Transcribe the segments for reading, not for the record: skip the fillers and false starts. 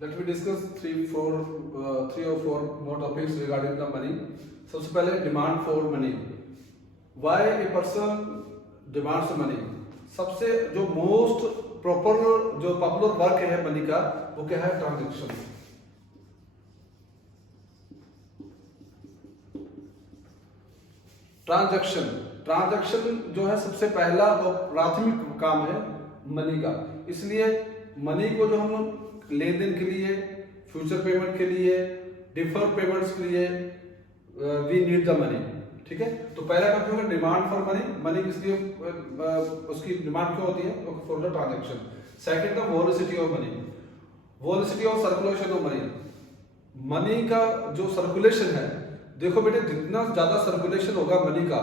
Let me discuss three or four more topics regarding the money. सबसे पहले demand for money. Why a person demands money? सबसे जो most proper जो popular work है money का वो क्या है? ट्रांजैक्शन. ट्रांजैक्शन जो है सबसे पहला और प्राथमिक काम है मनी का. इसलिए मनी को जो हम लेन देन के लिए, फ्यूचर पेमेंट के लिए, डिफर्ड पेमेंट्स के लिए वी नीड द मनी. ठीक है, तो पहला टॉपिक होगा डिमांड फॉर मनी. मनी किस लिए उसकी डिमांड क्यों होती है? For the transaction. Second the velocity of money, velocity of circulation of money. Money का जो सर्कुलेशन है, देखो बेटे जितना ज्यादा सर्कुलेशन होगा मनी का,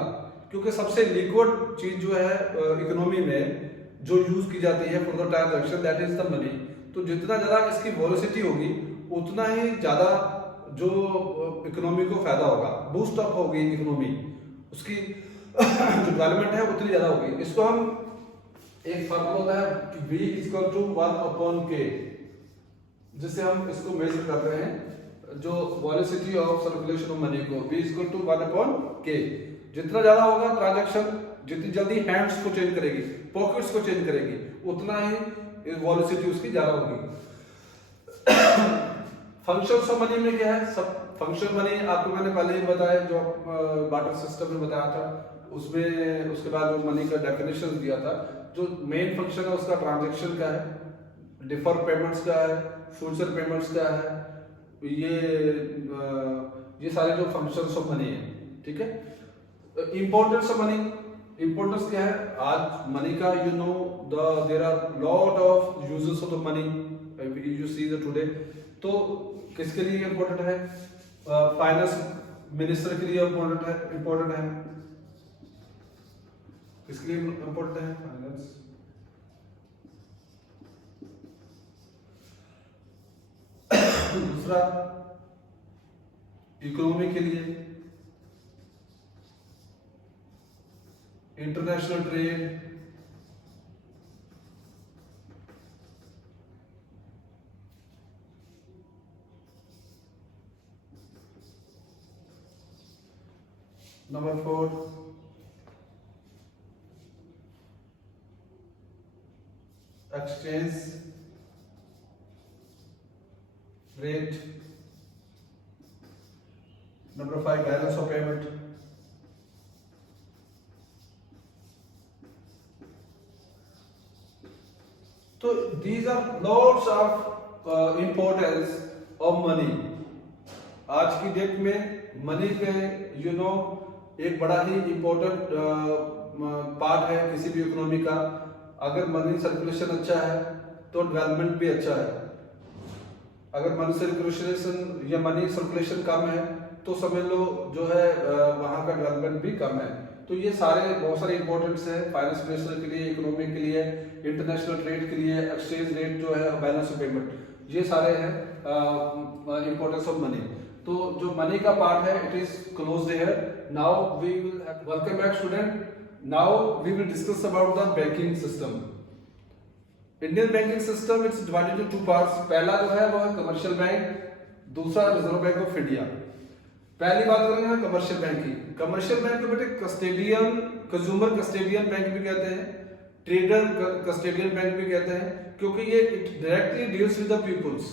क्योंकि सबसे लिक्विड चीज जो है इकोनॉमी में जो यूज की जाती है for the transaction, that is the money. तो जितना ज्यादा इसकी वोलेसिटी होगी उतना ही ज्यादा जो इकोनॉमी को फायदा होगा, बूस्ट अप होगी इकोनॉमी, उसकी जो डेवलपमेंट है उतनी ज्यादा होगी. इसको हम एक फॉर्मूला होता है कि V इक्वल टू 1/K, जिससे हम इसको मेजर करते हैं जो velocity of circulation of money को. V equal to 1/K. जितना ज्यादा होगा ट्रांजैक्शन, जितनी जल्दी हैंड्स को चेंज करेगी, पॉकेट्स को चेंज करेगी, उतना ही वोलेसिटी उसकी ज्यादा होगी. फंक्शंस ऑफ मनी में क्या है? सब फंक्शन मनी आपको मैंने पहले ही बताया, जो बार्टर सिस्टम में बताया था उसमें. उसके बाद जो मनी का डेफिनेशन दिया था, जो मेन फंक्शन है उसका ट्रांजैक्शन का है, डिफर पेमेंट्स का है, फ्यूचर पेमेंट्स का है. ये सारे जो फंक्शंस ऑफ मनी है. ठीक है, इंपॉर्टेंस ऑफ मनी. इंपॉर्टेंस क्या है आज मनी का? You know there are lot of uses of the money you see the today. तो किसके लिए इंपॉर्टेंट है? फाइनेंस मिनिस्टर के लिए इंपॉर्टेंट है. किसके लिए इंपॉर्टेंट है? फाइनेंस. दूसरा इकोनॉमी के लिए, international trade, number 4 exchange rate, number 5 balance of payment. तो these are lots of importance of money. आज की डेट में मनी पे यू नो एक बड़ा ही इंपॉर्टेंट पार्ट है किसी भी इकोनॉमी का. अगर मनी सर्कुलेशन अच्छा है तो डेवलपमेंट भी अच्छा है. अगर मनी सर्कुलेशन या मनी सर्कुलेशन कम है तो समझ लो जो है वहां का डेवलपमेंट भी कम है. तो ये सारे बहुत सारे इंपॉर्टेंस है फाइनेंस मिनिस्टर के लिए, इकोनॉमी के लिए, इंटरनेशनल ट्रेड के लिए, एक्सचेंज रेट जो है, बैलेंस ऑफ पेमेंट, ये सारे हैं इंपॉर्टेंस ऑफ मनी. तो जो मनी का पार्ट है it is closed here. Now we will welcome back student. Now we will discuss about the banking system. Indian banking system it's divided into two parts. पहला जो है वो है commercial bank, दूसरा रिजर्व बैंक ऑफ इंडिया. पहली बात करेंगे हम कमर्शियल बैंक की. कमर्शियल बैंक को बेटे कस्टेडियन, कंज्यूमर कस्टेडियन बैंक भी कहते हैं, ट्रेडर कस्टेडियन बैंक भी कहते हैं, क्योंकि ये directly deals with the peoples.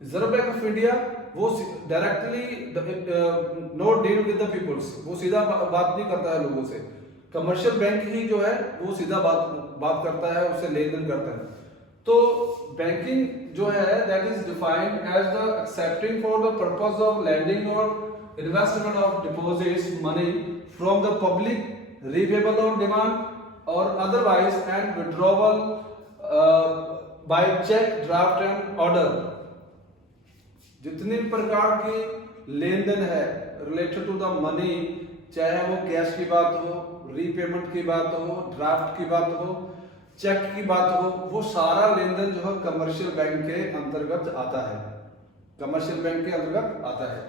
Reserve bank of India वो directly not deal with the peoples, वो सीधा बात नहीं करता है लोगों से. कमर्शियल बैंक ही जो है वो सीधा बात करता है, उससे लेन देन करता है. तो बैंकिंग जो है that is defined as the accepting for the purpose of lending और investment of deposits money from the public, repayable on demand और otherwise, and withdrawal by cheque, draft and order. जितनी प्रकार की लेन देन है रिलेटेड टू द मनी, चाहे वो कैश की बात हो, रीपेमेंट की बात हो, ड्राफ्ट की बात हो, चेक की बात हो, वो सारा लेन देन जो है कमर्शियल बैंक के अंतर्गत आता है. कमर्शियल बैंक के अंतर्गत आता है.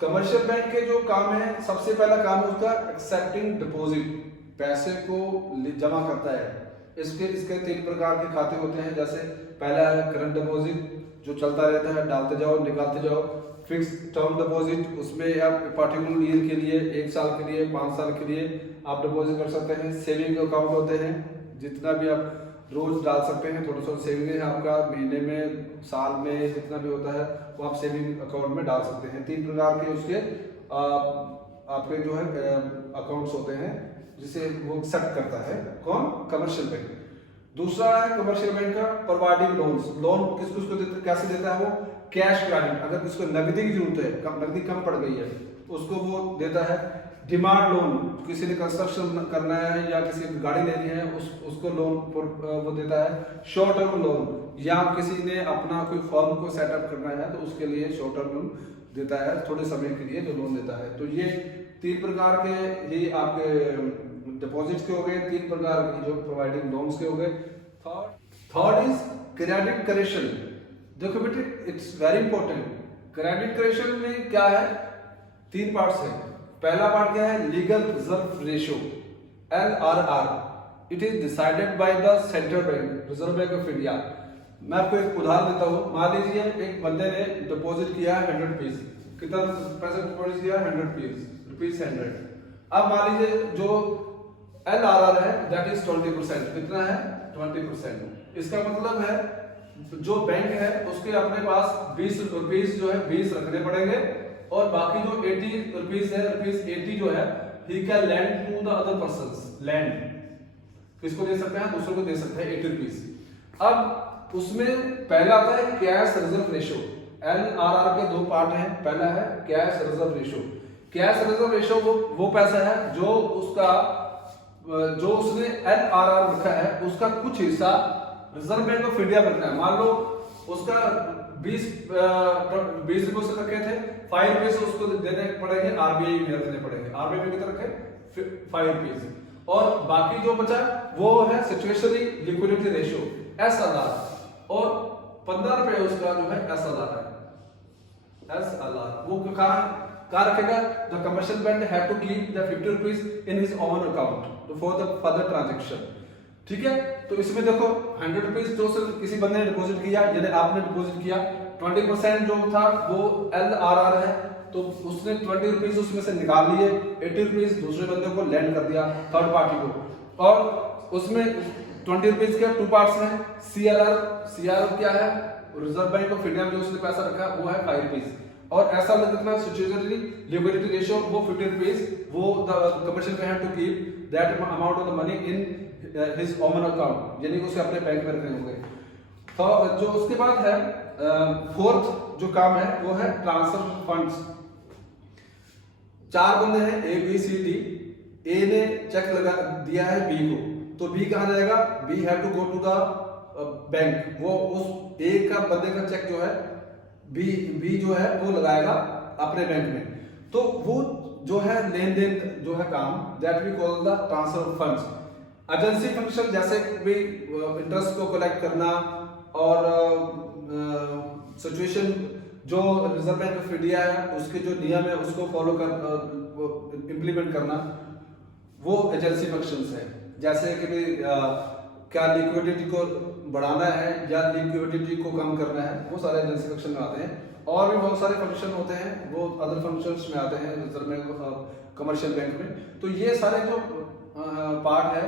कमर्शियल बैंक के जो काम है, सबसे पहला काम है उसका एक्सेप्टिंग डिपॉजिट, पैसे को जमा करता है. इसके इसके 3 प्रकार के खाते होते हैं। जैसे पहला है करंट डिपॉजिट, जो चलता रहता है, डालते जाओ निकालते जाओ। फिक्स टर्म डिपॉजिट, उसमें आप पर्टिकुलर ईयर के लिए, 1 साल के लिए, 5 साल के लिए आप डिपॉजिट कर सकते हैं। सेविंग अकाउंट होते हैं, जितना भी आप रोज डाल सकते हैं, थोड़ा थोड़ा सेविंग है आपका, महीने में, साल में, जितना भी होता है वो आप सेविंग अकाउंट में डाल सकते हैं। 3 प्रकार के उसके आपके जो है अकाउंट्स होते हैं, जिसे वो एक्सेप्ट करता है कौन, कमर्शियल बैंक। दूसरा है कमर्शियल बैंक का प्रोवाइडिंग लोन्स। लोन किस किसको देता, कैसे देता है वो, कैश क्रेडिट, अगर किसको नकदी की जरूरत है, नकदी कम पड़ गई है, उसको वो देता है। डिमांड लोन, किसी ने कंस्ट्रक्शन करना है या किसी की गाड़ी लेनी है, उसको लोन वो देता है। शॉर्ट टर्म लोन, या किसी ने अपना कोई फर्म को सेटअप करना है तो उसके लिए शॉर्ट टर्म लोन देता है, थोड़े समय के लिए जो लोन देता है। तो ये 3 प्रकार के ये आपके डिपॉजिट्स के हो गए, 3 प्रकार की जो प्रोवाइडिंग लोन्स के हो गए। Third is credit correction. देखो बेटे, it's very important. Credit correction में क्या है, 3 पार्ट्स है। पहला पार्ट क्या है, legal reserve ratio, LRR। It is decided by the central bank, reserve bank of India. मैं आपको एक उदाहरण देता हूँ। मान लीजिए एक बंदे ने डिपॉजिट किया 100 रुपीज, कितना पैसा डिपॉजिट किया, 100 रुपीज 100। अब मान लीजिए जो LRR है दैट इज 20%, कितना है, 20%। इसका मतलब है जो बैंक है उसके अपने पास 20 रुपीज जो है 20 रखने पड़ेंगे, और बाकी जो 80 रुपीज है, रुपीज 80 जो है, he can lend to the other persons. Lend किसको दे सकते हैं, दूसरों को दे सकते हैं 80 रुपीज। अब उसमें पहला आता है कैश रिजर्व रेशियो। LRR के 2 पार्ट हैं। पहला है cash reserve ratio. Cash reserve ratio वो पैसा है जो उसका, जो उसने LRR रखा है उसका कुछ हिस्सा रिजर्व बैंक ऑफ इंडिया में रखना है। मान लो उसका 20 रुपए से रखे थे, 5 रुपए से उसको देने पड़ेंगे, RBI में रखने पड़ेंगे। RBI में कितना रखे, 5 रुपए, और बाकी जो बचा वो है सिचुएशनरी लिक्विडिटी रेशियो, SLR, और 15 रुपए उसका जो है SLR है। SLR वो कहाँ रखेगा, the commercial bank have to keep the 50 rupees in his own account for the further transaction. ठीक है, तो इसमें देखो 100 रुपीज जो किसी बंदे ने डिपॉजिट किया, यदि आपने डिपॉजिट किया, 20% जो था वो LRR है, तो उसने 20 रुपीज उसमें से निकाल लिए, 80 रुपीज दूसरे बंदे को लैंड कर दिया, थर्ड पार्टी को। और उसमें 20 रुपीज के 2 पार्ट्स हैं। CRR क्या है, रिजर्व बैंक ऑफ इंडिया में जो उसने पैसा रखा वो है 5 रुपीज, और ऐसा लगता है सिचुएशनरी लिक्विडिटी रेशियो वो 50 रुपीज, वो the commercial bank have to keep that amount of the money in his own account, यानी कि उसे अपने बैंक में रखने होंगे। तो जो उसके बाद है फोर्थ जो काम है वो है ट्रांसफर फंड्स। 4 बंदे हैं ABCD। A ने चेक लगा दिया है B को, तो B कहाँ जाएगा, B have to go to the bank. वो उस A का बंदे का चेक जो है B जो है वो लगाएगा अपने बैंक में। तो वो जो है लेन देन जो है काम, that we call the transfer funds. Agency function, जैसे भी इंटरेस्ट को कलेक्ट करना, और सिचुएशन जो रिजर्व बैंक ऑफ इंडिया है उसके जो नियम है उसको फॉलो कर इम्प्लीमेंट करना, वो एजेंसी फंक्शंस है। जैसे कि भी क्या लिक्विडिटी को बढ़ाना है या लिक्विडिटी को कम करना है, वो सारे एजेंसी फंक्शन में आते हैं। और भी बहुत सारे फंक्शन होते हैं वो अदर फंक्शंस में आते हैं रिजर्व बैंक कमर्शियल बैंक में। तो ये सारे जो पार्ट है,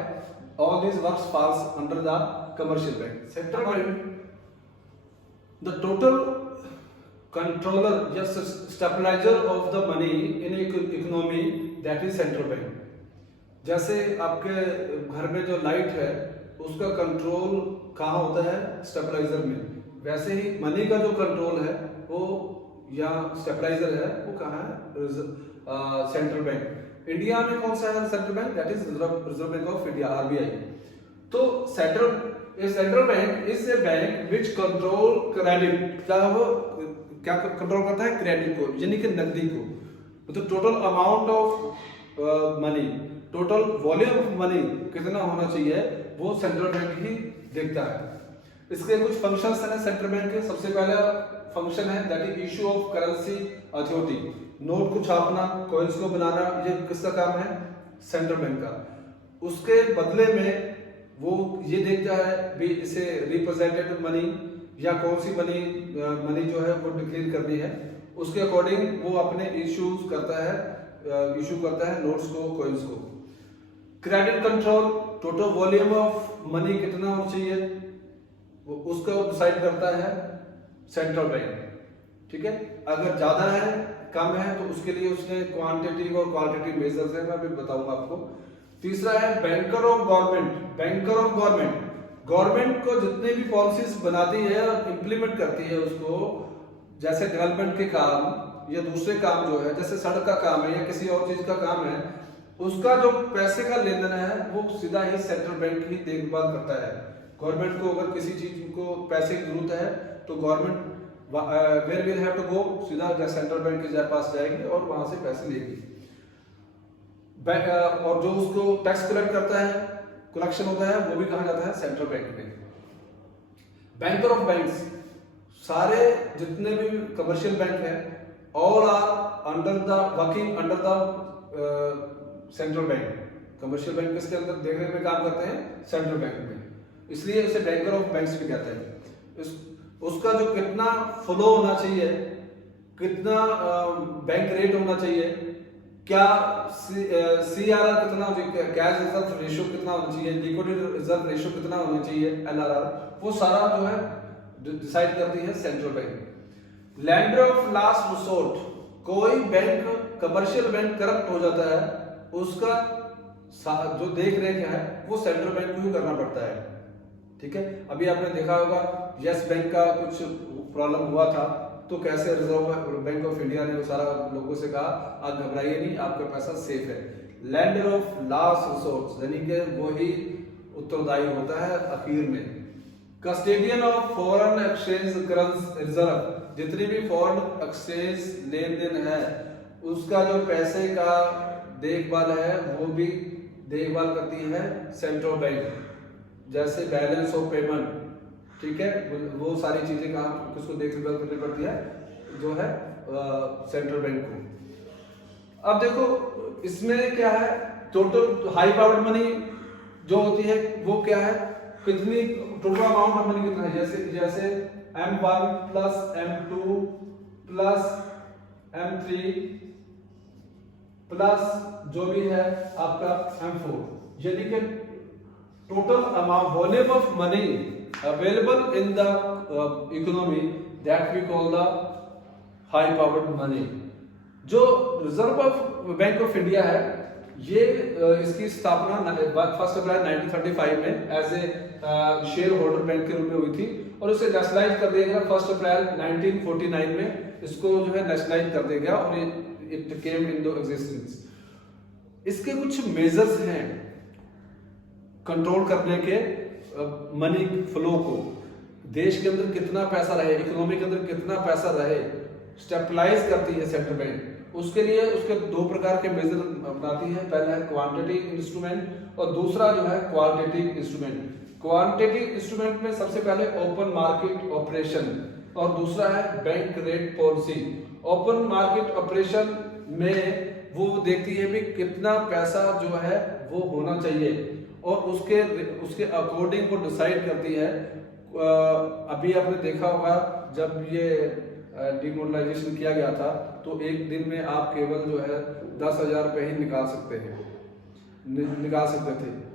all these works falls under the commercial bank. Central bank, the total controller, yes, stabilizer of the money in economy, that is central bank. जैसे आपके घर में जो लाइट है उसका कंट्रोल कहाँ होता है, स्टेबलाइजर में, वैसे ही मनी का जो कंट्रोल है वो या स्टेबलाइजर है वो कहाँ है, सेंट्रल बैंक। इंडिया में कौन सा है central bank, that is reserve bank of India, RBI। तो central bank is a bank which control credit, क्या कंट्रोल करता है, क्रेडिट को, यानी कि नकदी को। तो total amount of money, total volume of money कितना होना चाहिए वो सेंट्रल बैंक ही देखता है। इसके कुछ फंक्शंस हैं सेंट्रल बैंक के। सबसे पहला फंक्शन है that is issue of currency authority, note को छापना, कॉइन्स को बनाना, ये किसका काम है, सेंट्रल बैंक का। उसके बदले में वो ये देखता है भी इसे रिप्रेजेंटेड मनी या कौन सी मनी जो है वो डिक्लेयर करनी है, उसके अकॉर्डिंग वो अपने इश्यू करता है नोट्स को, कॉइन्स को। Credit control, total volume of money कितना होना चाहिए वो उसको डिसाइड करता है सेंट्रल बैंक, ठीक है। अगर ज्यादा है कम है तो उसके लिए उसने क्वांटिटी और क्वालिटी मेजर्स है, मैं अभी बताऊंगा आपको। तीसरा है बैंकर ऑफ गवर्नमेंट, गवर्नमेंट को जितने भी पॉलिसीज बनाती है और इंप्लीमेंट करती है उसको, जैसे डेवलपमेंट के काम या दूसरे काम जो है, जैसे सड़क का काम है या किसी और चीज का काम है, उसका जो पैसे का लेन देन है वो सीधा ही सेंट्रल बैंक ही देखभाल करता है। गवर्नमेंट को अगर किसी चीज को पैसे की जरूरत है तो government where will have to go, सीधा सेंट्रल बैंक के पास जाएगी और वहां से पैसे लेगी। और जो उसको टैक्स कलेक्ट करता है, कलेक्शन होता है, वो भी कहा जाता है सेंट्रल बैंक में। बैंकर ऑफ बैंक्स, सारे जितने भी कमर्शियल बैंक है all are working under the central bank. Commercial bank किसके अंदर देखने में काम करते हैं, सेंट्रल बैंक में, इसलिए उसे बैंकर ऑफ बैंक्स भी कहते हैं। उसका जो कितना फ्लो होना चाहिए, कितना बैंक रेट होना चाहिए, क्या CRR कितना होना चाहिए, कैश रिजर्व रेशियो कितना होना चाहिए, लिक्विडिटी रिजर्व रेशियो कितना होना चाहिए, LRR, वो सारा जो है डिसाइड करती है central bank. Lender of last resort, कोई बैंक कमर्शियल बैंक करप्ट हो जाता है, उसका जो देख रेख है वो सेंट्रल बैंक को ही करना पड़ता है, ठीक है। अभी आपने देखा होगा यस बैंक का कुछ प्रॉब्लम हुआ था तो कैसे रिजर्व बैंक ऑफ इंडिया ने वो सारा लोगों से कहा आप घबराइए नहीं, आपका पैसा सेफ है। लैंडर ऑफ लास्ट रिसोर्स यानी कि वो ही उत्तरदायी होता है आखिर में। कस्टेडियन ऑफ फॉरेन एक्सचेंज रिजर्व, जितनी भी फॉरेन एक्सचेंज लेन देन है उसका जो पैसे का देखभाल है वो भी देखभाल करती है सेंट्रल बैंक, जैसे बैलेंस ऑफ पेमेंट, ठीक है, वो सारी चीजें कहाँ किसको देखभाल करनी पड़ती है, जो है सेंट्रल बैंक को। अब देखो इसमें क्या है, टोटल हाई पावर्ड मनी जो होती है वो क्या है, कितनी टोटल अमाउंट ऑफ मनी कितना है, जैसे M1 plus M2 plus M3 plus जो भी है आपका M4, यानी कि total amount volume of money available in the economy that we call the high powered money. जो reserve of bank of India है ये इसकी स्थापना 1 अप्रैल 1935 में as a shareholder bank के रूप में हुई थी और इसे नेशनलाइज कर दिया गया 1 अप्रैल 1949 में, इसको जो है नेशनलाइज कर दिया गया और इट केम इनटू एग्जिस्टेंस। इसके कुछ मेजर्स हैं कंट्रोल करने के मनी फ्लो को, देश के अंदर कितना पैसा रहे, इकोनॉमी के अंदर कितना पैसा रहे, स्टेबलाइज करती है सेंट्रल बैंक। उसके लिए उसके दो प्रकार के मेजर अपनाती है, पहला है क्वांटिटी इंस्ट्रूमेंट और दूसरा जो है क्वालिटेटिव इंस्ट्रूमेंट। क्वांटिटेटिव इंस्ट्रूमेंट में सबसे पहले ओपन मार्केट ऑपरेशन और दूसरा है bank rate policy. Open market operation में वो देखती है भी कितना पैसा जो है वो होना चाहिए और उसके अकॉर्डिंग वो डिसाइड करती है। अभी आपने देखा होगा जब ये डिमोनेटाइजेशन किया गया था तो एक दिन में आप केवल जो है 10,000 रुपए ही निकाल सकते थे।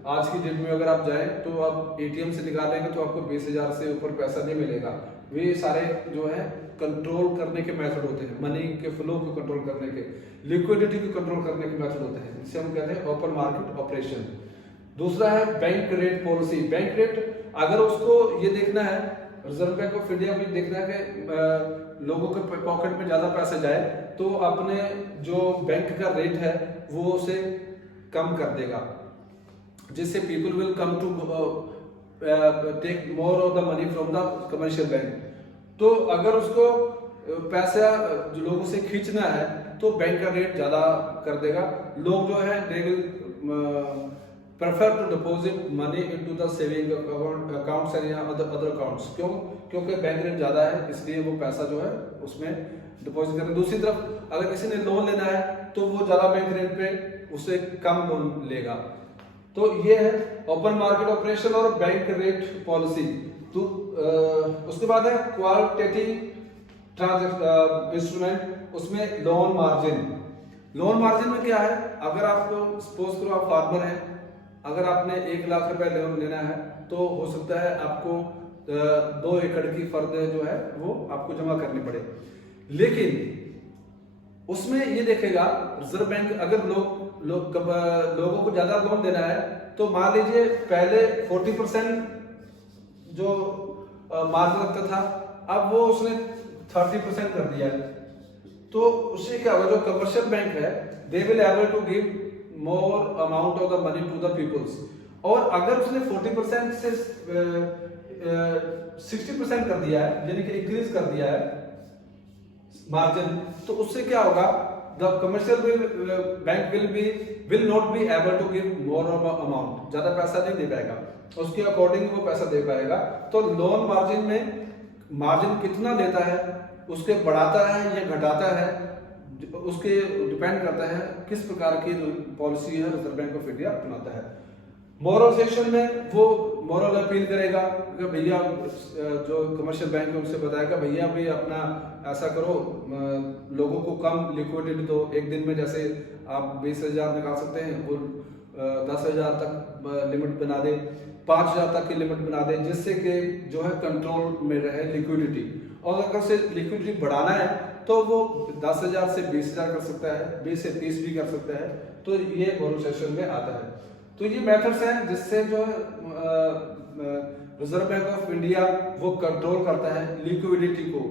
आज की डेट में अगर आप जाएं तो आप ATM से निकालेंगे तो आपको 20,000 से ऊपर पैसा नहीं मिलेगा। वे सारे जो है कंट्रोल करने के मेथड होते हैं, मनी के फ्लो को कंट्रोल करने के, लिक्विडिटी को कंट्रोल करने के मेथड होते हैं, जिसे हम कहते हैं ओपन मार्केट ऑपरेशन। दूसरा है bank rate policy. Bank rate अगर उसको ये देखना है, रिजर्व बैंक ऑफ इंडिया को देखना है कि लोगों के पॉकेट में ज्यादा पैसा जाए तो अपने जो बैंक का रेट है वो उसे कम कर देगा, जिससे people will come to take more of the money from the commercial bank. तो अगर उसको पैसा जो लोगों से खींचना है तो बैंक का रेट ज्यादा कर देगा। लोग जो है they will prefer to deposit money into the saving accounts and other accounts। क्योंकि बैंक रेट ज्यादा है इसलिए वो पैसा जो है उसमें डिपॉजिट करते हैं। दूसरी तरफ अगर किसी ने लोन लेना है तो वो ज्यादा बैंक रेट पे उससे कम लोन लेगा। तो ये है ओपन मार्केट ऑपरेशन और बैंक रेट पॉलिसी। तो उसके बाद है क्वालिटेटिव इंस्ट्रूमेंट, उसमें लोन मार्जिन। लोन मार्जिन में क्या है, अगर आपको सपोज करो आप फार्मर हैं, अगर आपने 1 लाख रुपए लोन लेना है तो हो सकता है आपको 2 एकड़ की फर्द जो है वो आपको जमा करनी पड़े। लेकिन उसमें ये देखेगा रिजर्व बैंक, अगर लोगों को ज्यादा लोन देना है तो मान लीजिए पहले 40% जो मार्जिन रखता था, अब वो उसने 30% कर दिया है। तो उससे क्या होगा, जो कमर्शियल बैंक है they will able to give more amount of the money to the peoples. और अगर उसने 40% से 60% कर दिया है, यानी कि इंक्रीज कर दिया है मार्जिन, तो उससे क्या होगा, the commercial bank will not be able to give more amount, ज्यादा पैसा नहीं दे पाएगा, उसके अकॉर्डिंग वो पैसा दे पाएगा। तो लोन मार्जिन में मार्जिन कितना लेता है, उसके बढ़ाता है या घटाता है, उसके डिपेंड करता है किस प्रकार की पॉलिसी है रिजर्व बैंक ऑफ इंडिया अपनाता है। मोरल सेक्शन में वो मोरल अपील करेगा कि भैया, जो कमर्शियल बैंक है उनसे बताएगा भैया भी अपना ऐसा करो, लोगों को कम लिक्विडिटी दो। एक दिन में जैसे आप 20,000 निकाल सकते हैं, वो 10,000 तक लिमिट बना दे, 5,000 तक की लिमिट बना दे, जिससे कि जो है कंट्रोल में रहे लिक्विडिटी। और अगर से लिक्विडिटी बढ़ाना है तो वो 10,000 से 20,000 कर सकता है, 20 से 30 भी कर सकता है। तो ये मोरल सेक्शन में आता है। तो ये मेथड्स हैं जिससे जो रिजर्व बैंक ऑफ इंडिया वो कंट्रोल करता है लिक्विडिटी को।